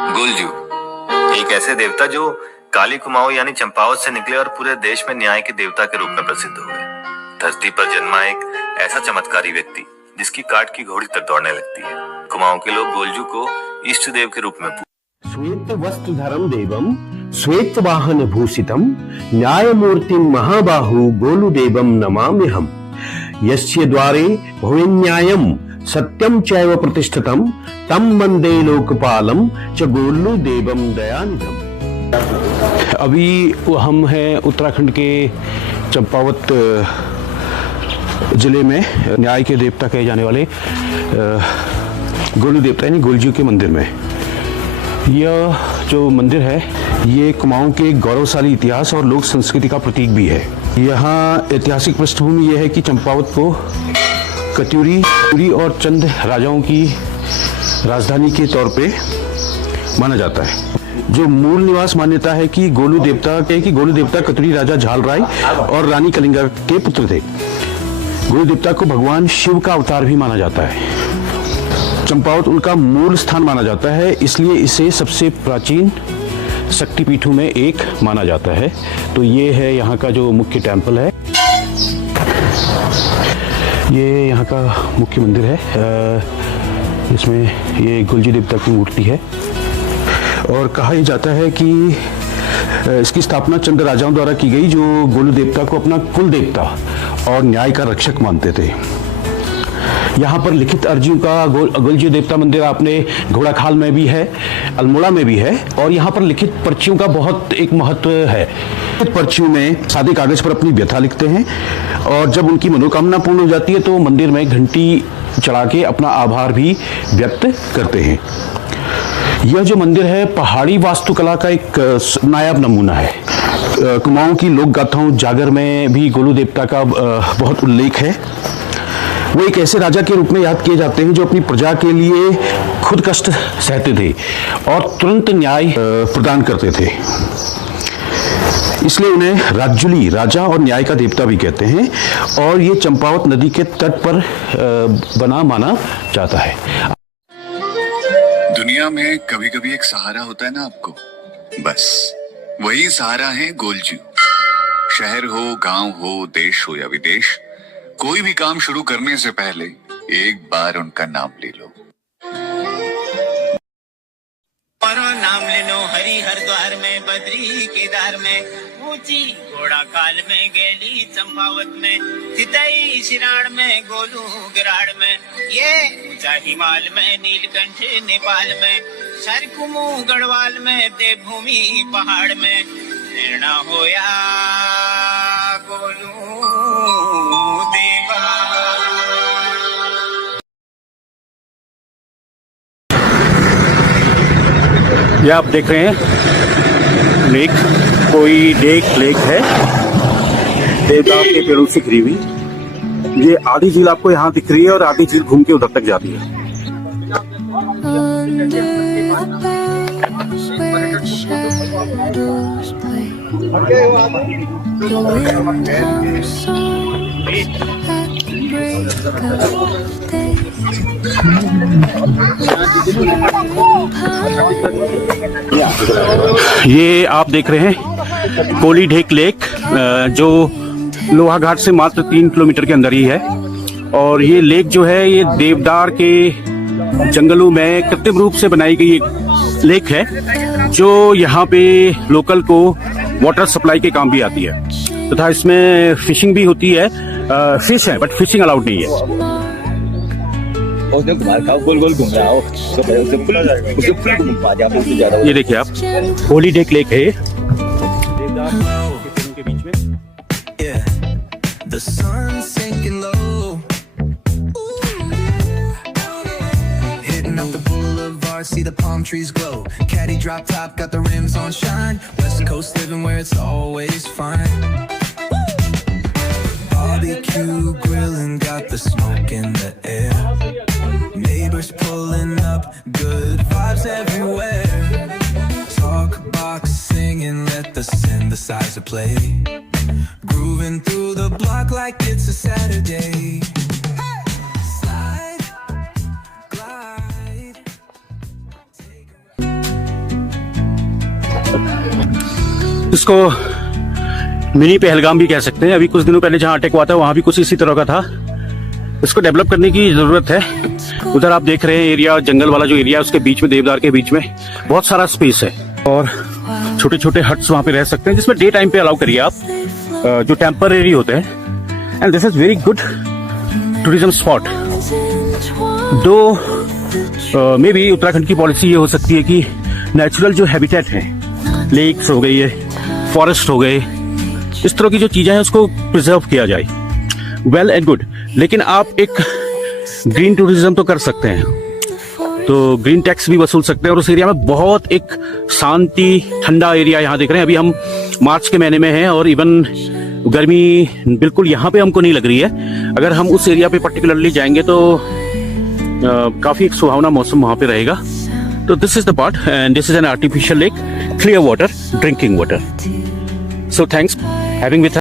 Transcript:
गुलजू एक ऐसे देवता जो काली कुमाऊं यानी चंपावत से निकले और पूरे देश में न्याय के देवता के रूप में प्रसिद्ध हुए। धरती पर जन्मा एक ऐसा चमत्कारी व्यक्ति जिसकी काट की घोड़ी तक दौड़ने लगती है। कुमाऊं के लोग गुलजू को इष्ट देव के रूप में श्वेत वस्त्रधरम देवम श्वेत वाहन भूषितम न्यायमूर्तिम महाबाहु गोलु देवम नमाम्यहम् यस्य द्वारे भुवन्यायम सत्यम चैव प्रतिष्ठितम तम वंदे लोकपालम च गोलु देवम दयानिधम। अभी हम हैं उत्तराखंड के चंपावत जिले में न्याय के देवता कहे जाने वाले गोलू देवता यानी गुलजू के मंदिर में। यह जो मंदिर है ये कुमाऊं के गौरवशाली इतिहास और लोक संस्कृति का प्रतीक भी है। यहाँ ऐतिहासिक पृष्ठभूमि यह है कि चंपावत को कत्यूरी और चंद राजाओं की राजधानी के तौर पे माना जाता है। जो मूल निवास मान्यता है कि गोलू देवता कत्यूरी राजा झालराय और रानी कलिंगा के पुत्र थे। गोलू देवता को भगवान शिव का अवतार भी माना जाता है। चंपावत उनका मूल स्थान माना जाता है, इसलिए इसे सबसे प्राचीन शक्तिपीठों में एक माना जाता है। तो ये है यहाँ का जो मुख्य टेम्पल है, ये यहाँ का मुख्य मंदिर है। इसमें ये गुलजू देवता की मूर्ति है और कहा यह जाता है कि इसकी स्थापना चंद राजाओं द्वारा की गई जो गोलू देवता को अपना कुल देवता और न्याय का रक्षक मानते थे। यहाँ पर लिखित अर्जियों का गुलजू देवता मंदिर आपने घोड़ाखाल में भी है, अल्मोड़ा में भी है। और यहाँ पर लिखित पर्चियों का बहुत एक महत्व है। पर्चियों में सादे कागज पर अपनी व्यथा लिखते हैं और जब उनकी मनोकामना पूर्ण हो जाती है तो मंदिर में घंटी चढ़ा के अपना आभार भी व्यक्त करते हैं। यह जो मंदिर है पहाड़ी वास्तुकला का एक नायाब नमूना है। कुमाऊं की लोक गाथाओं जागर में भी गोलू देवता का बहुत उल्लेख है। वो एक ऐसे राजा के रूप में याद किए जाते हैं जो अपनी प्रजा के लिए खुद कष्ट सहते थे और तुरंत न्याय प्रदान करते थे। इसलिए उन्हें राज्जुली राजा और न्याय का देवता भी कहते हैं और ये चंपावत नदी के तट पर बना माना जाता है। दुनिया में कभी कभी एक सहारा होता है ना आपको, बस वही सहारा है गोलजू। शहर हो, गांव हो, देश हो या विदेश, कोई भी काम शुरू करने से पहले एक बार उनका नाम ले लो। नाम लेनो हरि हरिद्वार में, बद्री केदार में, ऊंची घोड़ा काल में, गैली चंपावत में, तितई शिराड़ में, गोलू गिराड़ में, ये ऊंचा हिमाल में, नीलकंठ नेपाल में, सरकुमू गढ़वाल में, देवभूमि पहाड़ में, प्रेरणा होया गोलू देवा। ये आप देख रहे हैं लेक, कोई लेक है देवदार के पेड़ों से घिरी हुई। ये आधी झील आपको यहाँ दिख रही है और आधी झील घूम के उधर तक जाती है। ये आप देख रहे हैं कोली ढेक लेक, जो लोहाघाट से मात्र 3 किलोमीटर के अंदर ही है। और ये लेक जो है ये देवदार के जंगलों में कृत्रिम रूप से बनाई गई एक लेक है जो यहाँ पे लोकल को वाटर सप्लाई के काम भी आती है तथा इसमें फिशिंग भी होती है। फिश है बट फिशिंग अलाउड नहीं है। गोल गोल घूम रहा हो ये देखिए आप, होली डेक लेक है के बीच में। See the palm trees glow. Caddy drop top, got the rims on shine. West Coast living where it's always fine. Barbecue grilling, got the smoke in the air. Neighbors pulling up, good vibes everywhere. Talk box singing, let the synthesizer play. Grooving through the block like it's a Saturday. Slide, glide, take a इसको mini Pahalgam भी कह सकते हैं। अभी कुछ दिनों पहले जहाँ अटैक हुआ था वहां भी कुछ इसी तरह का था। इसको डेवलप करने की जरूरत है। उधर आप देख रहे हैं एरिया, जंगल वाला जो एरिया है उसके बीच में, देवदार के बीच में बहुत सारा स्पेस है और छोटे छोटे हट्स वहां पे रह सकते हैं, जिसमें डे टाइम पे अलाउ करिए आप, जो टेम्पररी होते हैं। And this is very good tourism spot. दो मे बी उत्तराखंड की पॉलिसी ये हो सकती है कि नेचुरल जो हैबिटेट है, लेक्स हो गई है, फॉरेस्ट हो गए, इस तरह की जो चीजें हैं उसको प्रिजर्व किया जाए। वेल एंड गुड, लेकिन आप एक ग्रीन टूरिज्म तो कर सकते हैं, तो ग्रीन टैक्स भी वसूल सकते हैं। और उस एरिया में बहुत एक शांति ठंडा एरिया यहाँ देख रहे हैं। अभी हम मार्च के महीने में हैं और इवन गर्मी बिल्कुल यहाँ पे हमको नहीं लग रही है। अगर हम उस एरिया पे पर्टिकुलरली जाएंगे तो काफी एक सुहावना मौसम वहां पे रहेगा। तो this is the part and this is an artificial lake, clear water, drinking water. So thanks having with